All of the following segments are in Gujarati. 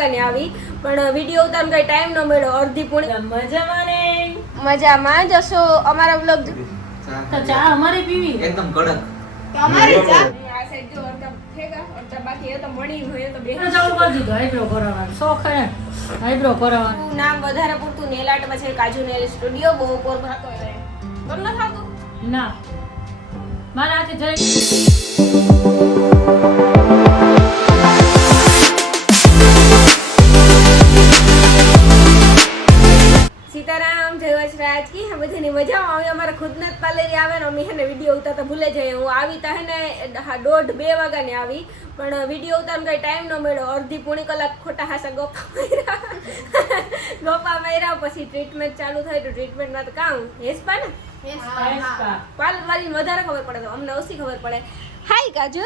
વાગ્યાની આવી પણ વિડીયો ઉતારવાનો કઈ ટાઈમ ન મળ્યો. અડધી પૂરી મજામાં જશો. અમારા બ્લોગ ચા અમારે પીવી એકદમ કડક. અમારી ચા આ સાઈડ જો અડધા થેગા અડધા બાકી તો મળી હોય તો બે જવું બાજુ આઈબ્રો કરાવવાનું શોખ હે આઈબ્રો કરાવવાનું. નામ વધારે પૂરતું નેલ આર્ટમાં છે કાજુ નેલ સ્ટુડિયો. બહુ પોર ભાતો હોય તો ન થાતું ના મારા હાથે જઈ સીતારામ જય વજરાજ કી હા બધાની મજામાં આવે. અમારા ખુદના જ પાર્લર આવે ને અમે હેને વિડીયો ઉતારતા ભૂલે જઈએ. હું આવી તા હે ને 1:30-2 વાગ્યાની આવી પણ વિડીયો ઉતારવાનો કઈ ટાઈમ ન મળ્યો. અડધી પોણી કલાક ખોટા હાસા ગપ્પા માર્યા પછી ટ્રીટમેન્ટ ચાલુ થઈ તો ટ્રીટમેન્ટમાં તો કામ હેસપા ને પાર્લર વાળીને વધારે ખબર પડે તો અમને ઓછી ખબર પડે. હાય કાજુ.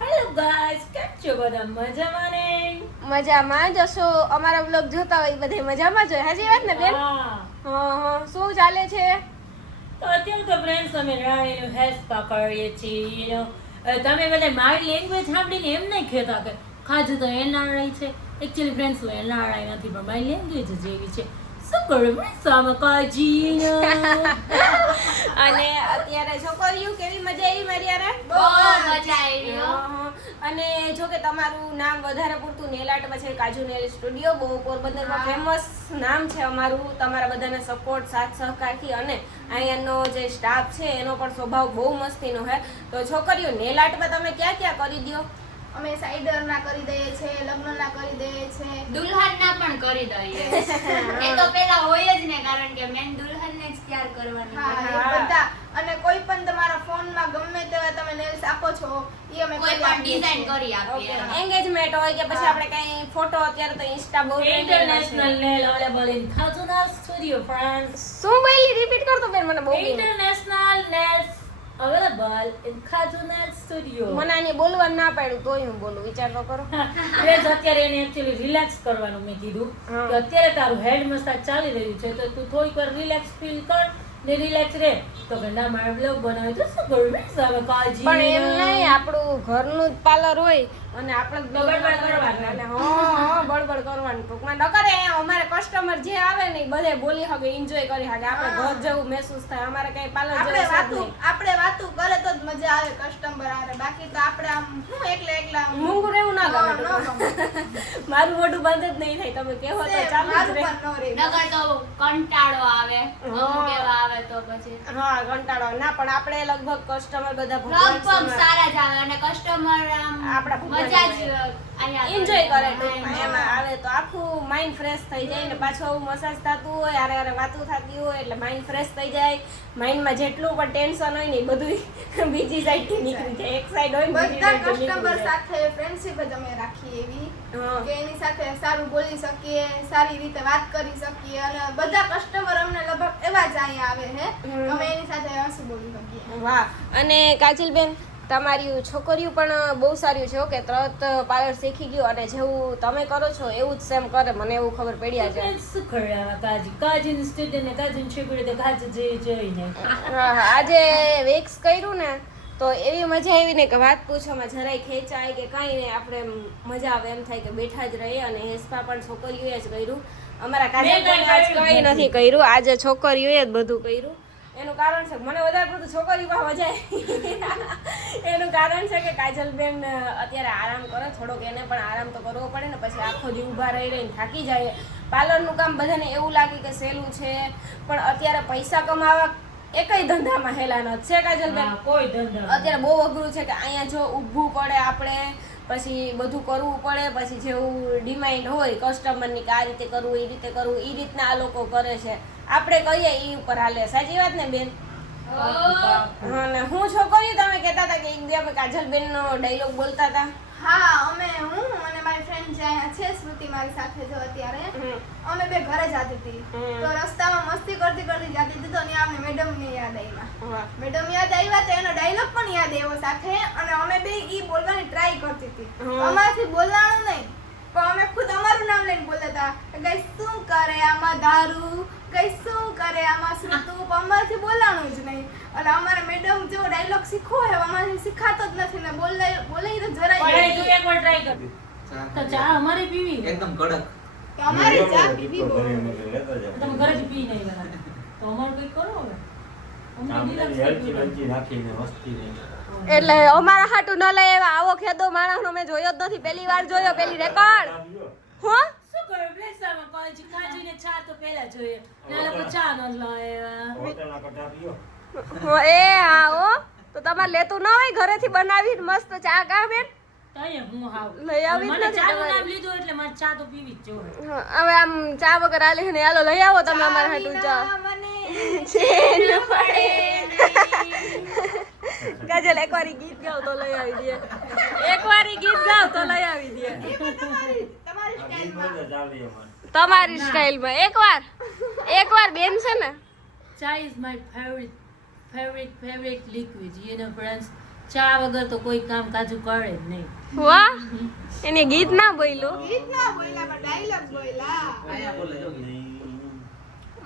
હેલો ગાઈસ કેમ છો બધા મજામાં ને મજામાં જશો. અમારા બ્લોગ જોતા હોય બધે મજામાં જ હોય. હાજી વાત ને બેન? હા શું ચાલે છે? તો અત્યારે તો ફ્રેન્ડ્સ અમે રાણીનું હેર સ્પા કરીએ છીએ. તમે બધા મારી લેંગ્વેજ સાંભળીને એમ નહીં કહેતા કે ખાજુ તો એનઆરઆઈ છે. એકચ્યુઅલી ફ્રેન્ડ્સ હું એનઆરઆઈ નથી પણ મારી લેંગ્વેજ જ એવી છે. શું કરું સામા કાજી અને અત્યારે છોકરીઓ કેવી મજા આવી મારી યાર? બહુ મજા આવી હો. અને જો કે તમારું નામ વધારે પૂરતું નેલ આર્ટમાં છે કાજુ નેલ સ્ટુડિયો. બહુ પોરબંદરમાં ફેમસ નામ છે અમારું. તમારા બધાના સપોર્ટ સાથ સહકારથી અને અહીંયાનો જે સ્ટાફ છે એનો પણ સ્વભાવ બહુ મસ્તીનો છે. તો છોકરીઓ નેલ આર્ટમાં તમે ક્યાં ક્યાં કરી દો? અમે સાઈડર ના કરી દઈએ છે, લગ્ન ના કરી દઈએ છે, દુલ્હન ના પણ કરી દઈએ. એ તો પેલા હોય જ ને કારણ કે મેન દુલ્હન ને જ તૈયાર કરવાની. હા એ બધા. અને કોઈ પણ તમારા ફોન માં ગમે તેવા તમે નેલ્સ આપો છો ઈ અમે કોઈ પણ ડિઝાઇન કરી આપીએ. એન્ગેજમેન્ટ હોય કે પછી આપણે કઈ ફોટો અત્યારે તો ઇન્સ્ટા બહુ international nail available in Khajuna studio friends. શું બોલી રિપીટ કરતો બેન મને બહુ international nails available in Khajuna studio. મને આને બોલવાનું ના પાડ્યું તોય હું બોલું. વિચાર તો કરો. ફ્રેન્ડ્સ અત્યારે એને એક્ચ્યુઅલી રિલેક્સ કરવાનું મેં કીધું કે અત્યારે તારું હેડ મસાજ ચાલી રહ્યું છે તો તું થોડીક વાર રિલેક્સ ફીલ કર ને રિલેક્સ રહે. તો કે ના મારે બ્લોગ બનાવે તો શું કરું સામે કાજી. પણ એમ નહીં આપણું ઘરનું જ પાર્લર હોય અને આપણે બળબડ કરવાનું. અને હા બળબડ કરવાનું ટૂંકમાં ન કરે. અમારે કસ્ટમર જે આવે ને એ બધે બોલી શકે એન્જોય કરી શકે. આપણે ઘર જેવું મહેસૂસ થાય. અમારે કઈ પાર્લર આપણે જેવું આપણે વાતું કરે તો જ મજા આવે કસ્ટમર આવે. બાકી તો આપણે આમ હું એકલા મૂંગું રહેવું ના ગમે. મારું મોઢું બંધ જ નહીં થાય. તમે કેવો તો ચાલુ જ રહે. નગર તો કંટાળો આવે અમુક એવા આવે તો પછી હા કંટાળો ના પણ આપણે લગભગ કસ્ટમર બધા ભગવાન લગભગ સારા જ આવે અને કસ્ટમર આપણા ભગવાન મજા જ એન્જોય કરે ટૂંકમાં. એમાં આવે તો આખું માઇન્ડ ફ્રેશ થઈ જાય ને પાછું આવું મસાજ થતું હોય હારે હારે વાતું થતી હોય એટલે માઇન્ડ ફ્રેશ થઈ જાય. માઇન્ડમાં જેટલું પણ ટેન્શન હોય ને એ બધું બીજી સાઈડથી નીકળી જાય. એક સાઈડ હોય બધા કસ્ટમર સાથે ફ્રેન્ડશિપ જ અમે રાખીએ એવી કે એની સાથે સારું બોલી શકીએ, સારી રીતે વાત કરી શકીએ અને બધા કસ્ટમર અમને લગભગ એવા જ અહીંયા આવે છે અમે એની સાથે હસી બોલી શકીએ. વાહ. અને કાજલબેન તમારી છોકરીઓ પણ બહુ સારી છે કે તરત પાર્લર શીખી ગયો અને જેવું તમે કરો છો એવું જ સેમ કરે. મને એવું ખબર પડી આજે. શું ખવડાવવા કાજી કાજીની સ્ટુડિયો ને કાજીની છોકરી તો કાજી જોઈને આજે વેક્સ કર્યું ને તો એવી મજા આવી ને કે વાત પૂછવામાં જરાય ખેંચાય કે કાંઈ નહીં. આપણે મજા આવે એમ થાય કે બેઠા જ રહીએ. અને હેસ્પા પણ છોકરીઓએ જ કર્યું. અમારા કાજલબેન આજ કંઈ નથી કર્યું. આજે છોકરીઓએ જ બધું કર્યું. એનું કારણ છે મને વધારે પડતું છોકરીઓમાં મજા આવી. એનું કારણ છે કે કાજલબેન અત્યારે આરામ કરે થોડોક. એને પણ આરામ તો કરવો પડે ને. પછી આખો દી ઊભા રહીને થાકી જાય. પાર્લરનું કામ બધાને એવું લાગે કે સહેલું છે પણ અત્યારે પૈસા કમાવા એકય ધંધામાં હેલા નથી છે કાજલબેન. કોઈ ધંધા અત્યારે બહુ અઘરું છે કે અહીંયા જો ઊભું પડે આપણે પછી બધું કરવું પડે. પછી જેવું ડિમાન્ડ હોય કસ્ટમરની કે આ રીતે કરવું એ રીતે કરવું એ રીતના આ લોકો કરે છે. આપણે કહીએ એ ઉપર હાલે. સાચી વાત ને બેન? હા ને હું છોકરી તમે કહેતા હતા કે એક દી અમે કાજલબેનનો ડાયલોગ બોલતા હતા. હા અમે હું અને મારી ફ્રેન્ડ જે અહીંયા છે શ્રુતિ મારી સાથે જો અત્યારે અમે બે ઘરે જતી હતી તો રસ્તામાં મસ્તી કરતી કરતી જતી હતી તો ત્યાં અમને મેડમ ને યાદ આવ્યા. મેડમ યાદ આવ્યા તો એનો ડાયલોગ પણ યાદ આવ્યો સાથે અને અમે બે ઈ બોલવાની ટ્રાય કરતી હતી. અમારાથી બોલવાનું નહીં પણ અમે ખુદ અમારું નામ લઈને બોલતા હતા કે ગઈ શું કરે આમાં દારૂ, ગઈ શું કરે આમાં શ્રુતુ. પણ અમારાથી બોલવાનું જ નહીં. અને અમારે મેડમ જેવો ડાયલોગ શીખવો હોય અમારાથી શીખાતો જ નથી ને બોલે તો જરાય. તું એકવાર ટ્રાય કર. તો ચા અમારે પીવી એકદમ કડક. તો અમારે ચા પીવી બહુ. તમે ઘરેથી પી નહીં ગયા તો અમારું કંઈક કરો હવે અમને deluxe પીવું. એટલે અમારા હાટું ન લઈ આવ્યા આવો ખેદો માણસનો મેં જોયો જ નથી પહેલી વાર જોયો પેલી રેકોર્ડ હું શું કરો પ્લેસમાં કોઈ કાજીને ચા તો પહેલા જોઈએ ને લોકો ચા ન લાવ્યા. એ હા હો તો તમારે લેતું ન હોય ઘરેથી બનાવી મસ્ત ચા કા બેન તો અહીંયા હું હાવ લઈ આવી જ મને નથી ચાનું તમારે. નામ લીધું એટલે મારે ચા તો પીવી જ જોઈએ. હા, હવે આમ ચા વગર આલે ને હાલો લઈ આવો તમે અમારા હાટું ચા મને ચેન પડે ગજલ એકવાર ગીત ગાવ તો લઈ આવી દે એકવાર ગીત ગાવ તો લઈ આવી દે તમારી સ્ટાઇલમાં એકવાર બેન છે ને ચા is my favourite liquid you know friends. ચા વગર તો કોઈ કામ કાજુ કરે જ નહીં. વાહ એને ગીત ના બોલ્યું ગીત ના બોલ્યા પણ ડાયલોગ બોલ્યા. આયા બોલે જો.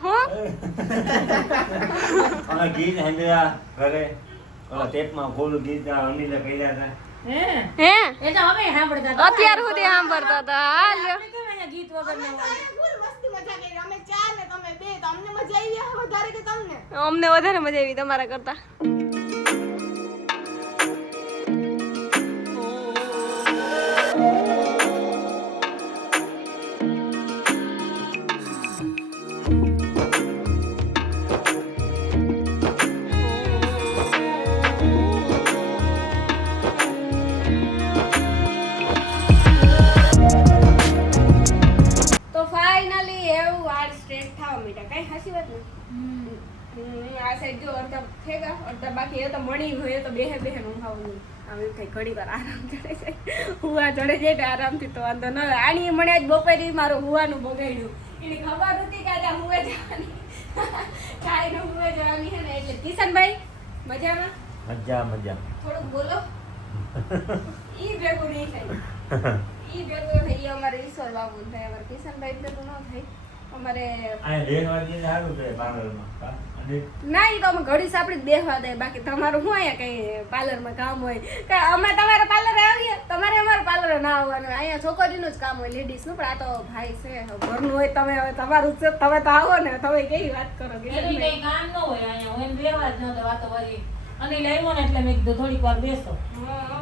હું અને ગીત સાંભળ્યા ઘરે ઓલા ટેપમાં ફૂલ ગીત અમીલે કર્યા હતા. હે હે એ તો અમે સાંભળતા હતા. અત્યાર સુધી સાંભળતા હતા હા લ્યો આપણે કેમ અહીંયા ગીત વગર ના હોય? અમે ફૂલ મસ્તી મજા કરી. અમે ચાર ને તમે બે તો અમને મજા આવી વધારે કે તમને? અમને વધારે મજા આવી તમારા કરતા તો ફાઇનલી એવું વાળ સ્ટ્રેટ થવા મીઠા કઈ હાસી વાત ને આ સાઈડ જો અડધા થેગા અડધા બાકી એ તો મણી હોય તો બેહે ઊંઘાવું આમ એવું કઈ ઘડી વાર આરામ ચડે જાય હુવા ચડે જાય તો આરામથી તો વાંધો ન આવે. આની મને આજ બપોરે મારું હુવાનું બગાડ્યું એને ખબર હતી કે આજે હુવે જવાની કાંઈ હુવે જવાની છે ને એટલે કિશનભાઈ મજામાં મજા થોડુંક બોલો ઈ ભેગું નહીં થાય ઈ ભેગું થઈ અમારે ઈશ્વર બાબુ થાય અમારે કિશનભાઈ ભેગું ન થાય અમારે આ લેવા દે સારું છે પાર્લરમાં અને ના ઈ તો અમે ઘડી સાપડી બેહવા દે બાકી તમારું શું અહીંયા કઈ પાર્લરમાં કામ હોય કે અમે તમારા પાર્લરે આવીએ તમારે અમારા પાર્લરે ના આવવાનું અહીંયા છોકરીનું જ કામ હોય લેડીઝનું પણ આ તો ભાઈ છે ઘરનું હોય તમે હવે તમારું છે તમે તો આવો ને તમે કેવી વાત કરો એની કિશનભાઈ કઈ કામ ન હોય અહીંયા હું એમ બેવા જ નતો વાતો કરી અને લાવ્યો ને એટલે મેં કીધું થોડીક વાર બેસો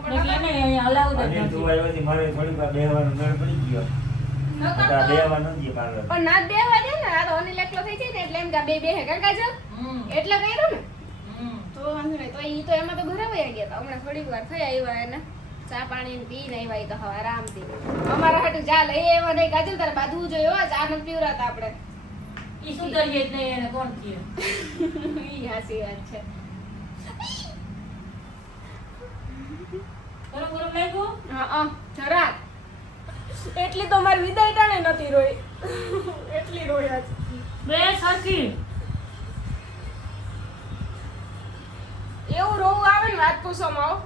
એટલે એને અહીંયા અલાઉડ જ અને તું નથી. આવ્યો મારે થોડીક વાર બેહવાનો નળ પડી ગયો બધા બેહવા નથી પાર્લર પણ ના બેહવા દે ને આ તો અનિલ એકલો થઈ જાય ને એટલે એમ કે બે બેહે કાકા જો હમ. એટલે કર્યું ને હમ. તો વાંધો નહીં તો ઈ તો એમાં તો ઘરે વયા ગયા હતા હમણાં થોડીક વાર થઈ આવ્યા એને ચા પાણી પીને આવ્યા ઈ તો હવે આરામથી અમારા હાટુ ચા લઈ આવ્યા નહીં કાજલ તારે બાંધવું જોઈએ હો ચા નથી પીવરાતા આપણે ઈ સુધરીએ જ નહીં એને કોણ કહે? ઈ હાચી વાત છે ગરમ ગરમ લાગ્યું? હા જરાક એટલી તો મારી વિદાય ટાણે નથી રોઈ એટલી રોયા છે બે સાચી એવું રોવું આવે ને વાત પૂછવામાં આવો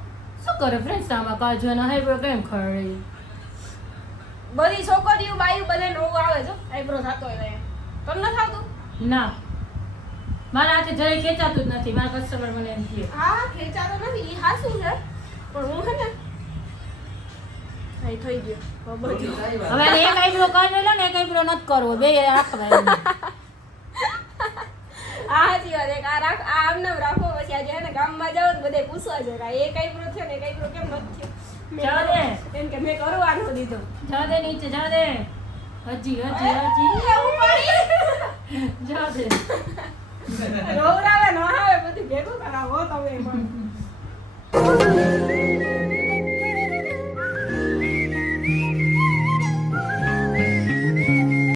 શું કરે ફ્રેન્ડ્સ આમાં કાજુ અને હાઈબ્રો કેમ ખરડી? બધી છોકરીઓ બાયું બધાને રોવું આવે છે આઈબ્રો થતો હોય ને તમને થતું ના મારા હાથે જરાય ખેંચાતું જ નથી. મારા કસ્ટમર મને એમ કહે હા ખેંચાતો નથી ઈ હાસું છે પણ હું હે ને આઈ થઈ ગયો બધું હવે આને એક આઈબ્રો કરી લો ને એક આઈબ્રો નથી કરવો બે રાખવા એમ. આ હાચી વાત એક આ રાખ આ આમને રાખો પછી આજે હે ને ગામમાં જાવ તો બધે પૂછવા જરા એક આઈબ્રો થયો ને એક આઈબ્રો કેમ નથી થયો જાઓ દે. એમ કે મેં કરવાનો દીધો જા દે નીચે જા દે હજી એવું પડી જા દે. રોવરાવે ન આવે બધું ભેગું કરાવો તમે પણ